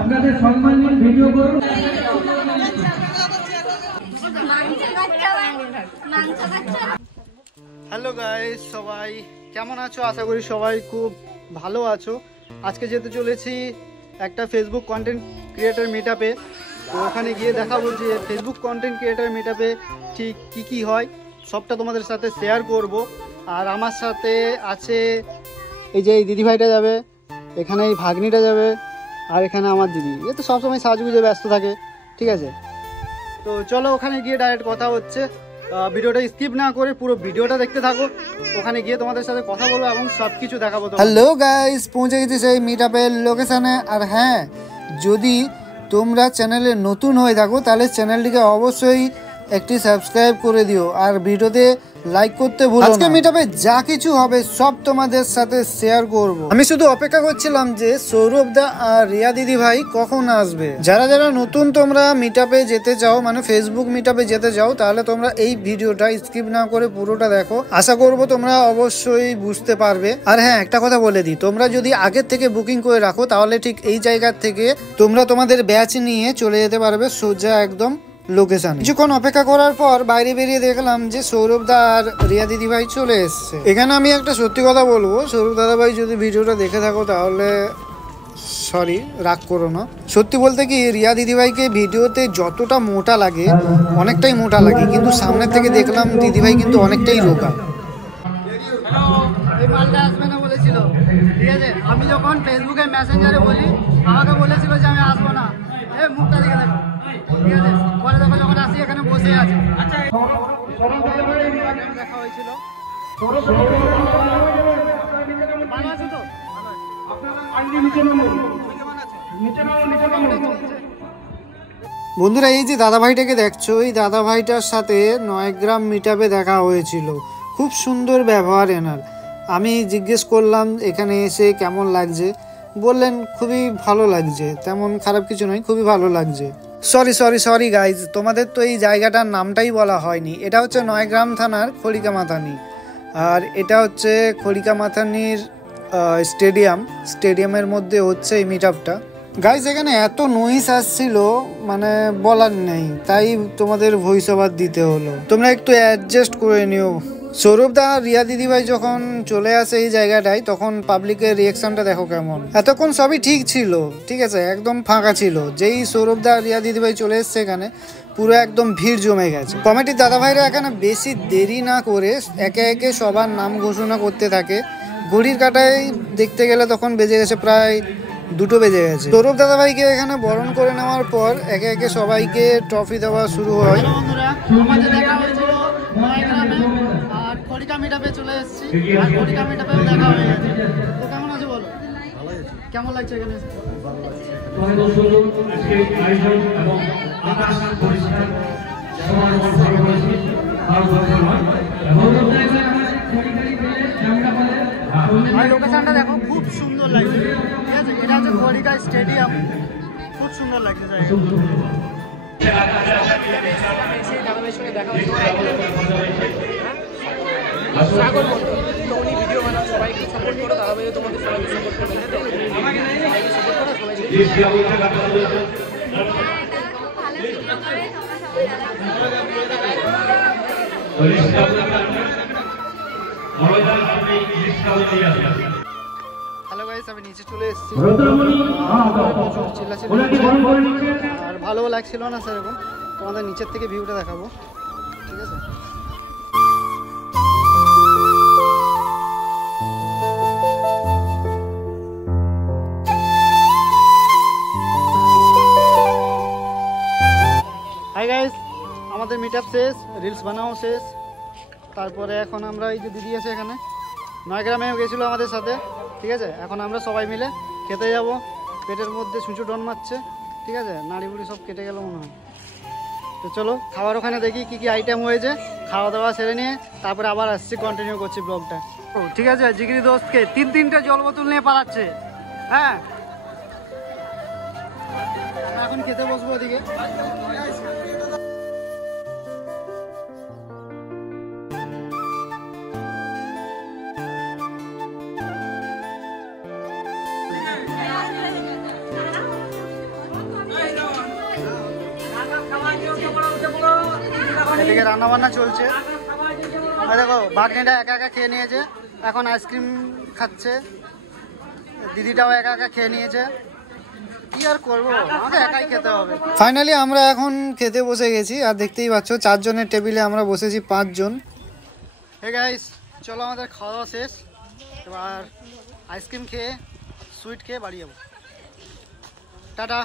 আপনাদের সম্মানিত ভিডিও করুন। হ্যালো গাইস, সবাই কেমন আছো? আশা করি সবাই খুব ভালো আছো। আজকে যেতে চলেছি একটা ফেসবুক কন্টেন্ট ক্রিয়েটার মিটআপে। তো ওখানে গিয়ে দেখাবো যে ফেসবুক কন্টেন্ট ক্রিয়েটার মিটআপে ঠিক কি হয় সবটা তোমাদের সাথে শেয়ার করব। আর আমার সাথে আছে এই যে এই দিদিভাইটা যাবে, এখানে এই ভাগ্নিটা যাবে, আর এখানে আমার দিদি। এ তো সবসময় সাজগুজে ব্যস্ত থাকে, ঠিক আছে? তো চলো ওখানে গিয়ে ডাইরেক্ট কথা হচ্ছে। ভিডিওটা স্কিপ না করে পুরো ভিডিওটা দেখতে থাকো। ওখানে গিয়ে তোমাদের সাথে কথা বলবো এবং সব কিছু দেখাবো। হ্যালো গাইস, পৌঁছে গেছি সেই মিটআপের লোকেশনে। আর হ্যাঁ, যদি তোমরা চ্যানেলে নতুন হয়ে থাকো তাহলে চ্যানেলটিকে অবশ্যই একটি সাবস্ক্রাইব করে দিও আর ভিডিওতে লাইক করতে ভুলো না। আজকে মিটআপে যা কিছু হবে সব তোমাদের সাথে শেয়ার করব। আমি শুধু অপেক্ষা করছিলাম যে সৌরভ দা আর রিয়া দিদি ভাই কখন আসবে। যারা যারা নতুন তোমরা মিটআপে যেতে চাও, মানে ফেসবুক মিটআপে যেতে চাও, তাহলে তোমরা এই ভিডিওটা স্কিপ না করে পুরোটা দেখো। আশা করব তোমরা অবশ্যই বুঝতে পারবে। আর হ্যাঁ, একটা কথা বলে দিই, তোমরা যদি আগের থেকে বুকিং করে রাখো তাহলে ঠিক এই জায়গা থেকে তোমরা তোমাদের ব্যাচ নিয়ে চলে যেতে পারবে সোজা একদম লোকেশন। কিছুক্ষণ অপেক্ষা করার পর বাইরে বেরিয়ে দেখলাম যে সৌরভ দা আর রিয়া দিদি ভাই চলে এসছে। এখানে আমি একটা সত্যি কথা বলবো, সৌরভ দাদা ভাই যদি ভিডিওটা দেখে থাকো তাহলে সরি, রাগ করো না। সত্যি বলতে কি, রিয়া দিদি ভাইকে ভিডিওতে যতটা মোটা লাগে অনেকটাই মোটা লাগে, কিন্তু সামনের থেকে দেখলাম দিদি ভাই কিন্তু অনেকটাই রোগা। এই মালটা আসবে না বলেছিল, ঠিক আছে? আমি যখন ফেসবুকে মেসেঞ্জারে বলি, আমাকে বলেছিল যে আমি আসবো না। মুখটা দেখে দেখো, ঠিক আছে? পরে দেখো যখন আসি এখানে বসে আছে। দেখা হয়েছিল। ভালো আছে তো? বন্ধুরা, এই যে দাদা ভাইটাকে দেখছো, এই দাদা ভাইটার সাথে 9 গ্রাম মিটআপে দেখা হয়েছিল। খুব সুন্দর ব্যবহার এনার। আমি জিজ্ঞেস করলাম এখানে এসে কেমন লাগছে, বললেন খুবই ভালো লাগছে, তেমন খারাপ কিছু নয়, খুবই ভালো লাগছে। সরি গাইজ, তোমাদের তো এই জায়গাটার নামটাই বলা হয়নি। এটা হচ্ছে 9 গ্রাম থানার খড়িকামাথানি, আর এটা হচ্ছে খড়িকামাথানির স্টেডিয়ামের মধ্যে হচ্ছে এই মিটআপটা। গাইজ এখানে এত নয়েজ আসছিল, মানে বলার নেই, তাই তোমাদের ভয়েস ওভার দিতে হলো। তোমরা একটু অ্যাডজাস্ট করে নিও। সৌরভ দা আর রিয়া দিদি ভাই যখন চলে আসে এই জায়গাটায়, তখন পাবলিকের রিয়াকশনটা দেখো কেমন। এতক্ষণ সবই ঠিক ছিল, ঠিক আছে, একদম ফাঁকা ছিল। যেই সৌরভ দা আর রিয়া দিদি ভাই চলে এসছে এখানে পুরো একদম ভিড় জমে গেছে। কমিটির দাদা ভাইরা এখানে বেশি দেরি না করে একে একে সবার নাম ঘোষণা করতে থাকে। ঘড়ির কাঁটায় দেখতে গেলে তখন বেজে গেছে প্রায় 2টো বেজে গেছে। সৌরভ দাদা ভাইকে এখানে বরণ করে নেওয়ার পর একে একে সবাইকে ট্রফি দেওয়া শুরু হয়। আমাদের দেখা হয়েছিল 9 গ্রামে, আর খড়িকা মিটআপে চলে এসেছি, আর খড়িকা মিটআপেও দেখা হয়ে গেছে। তো কেমন আছে বলো? ভালো আছে। কেমন লাগছে এখানে? ভালো লাগছে। আর লোকেশনটা দেখো, খুব সুন্দর লাগছে, ঠিক আছে? এটা হচ্ছে খড়িকা স্টেডিয়াম, খুব সুন্দর লাগছে জায়গাটা। সাগর তো উনি ভিডিও বানান, সবাইকে সাপোর্ট করো, দাদা ভাই তোমাদের সবাইকে সাপোর্ট করবেন। সবাইকে সাপোর্ট করো, সবাই হ্যালো গাইস, আমি নিচে চলে এসেছি। আর ভালো লাগছিল না সেরকম, তোমাদের নিচের থেকে ভিউটা দেখাবো, ঠিক আছে? হাই গাইস, আমাদের মিটআপ শেষ, রিলস বানাও শেষ। তারপরে এখন আমরা এই যে দিদি আছে এখানে 9 গ্রামেও গেছিলো আমাদের সাথে, ঠিক আছে? এখন আমরা সবাই মিলে খেতে যাব। পেটের মধ্যে ছুঁচো ডন মারছে, ঠিক আছে? নাড়ি বুড়ি সব কেটে গেল মনে হয়। তো চলো খাবার ওখানে দেখি কি আইটেম হয়েছে, খাওয়া দাওয়া সেরে নিয়ে তারপরে আবার আসছি, কন্টিনিউ করছি ব্লগটা। ঠিক আছে, জিগরি দোস্তকে 3-3টে জল বোতল নিয়ে পালাচ্ছে। হ্যাঁ, এখন খেতে বসবো ওদিকে। এদিকে রান্না বান্না চলছে। আর দেখো ভাগ্নিটা একা একা খেয়ে নিয়েছে, এখন আইসক্রিম খাচ্ছে। দিদিটাও একা একা খেয়ে নিয়েছে। কি আর করবো, আমাকে একাই খেতে হবে। ফাইনালি আমরা এখন খেতে বসে গেছি, আর দেখতেই পাচ্ছ 4 জনের টেবিলে আমরা বসেছি 5 জন। হে গাইস, চলো আমাদের খাওয়া দাওয়া শেষ, এবার আইসক্রিম খেয়ে সুইট খেয়ে বাড়ি যাবো। টাটা।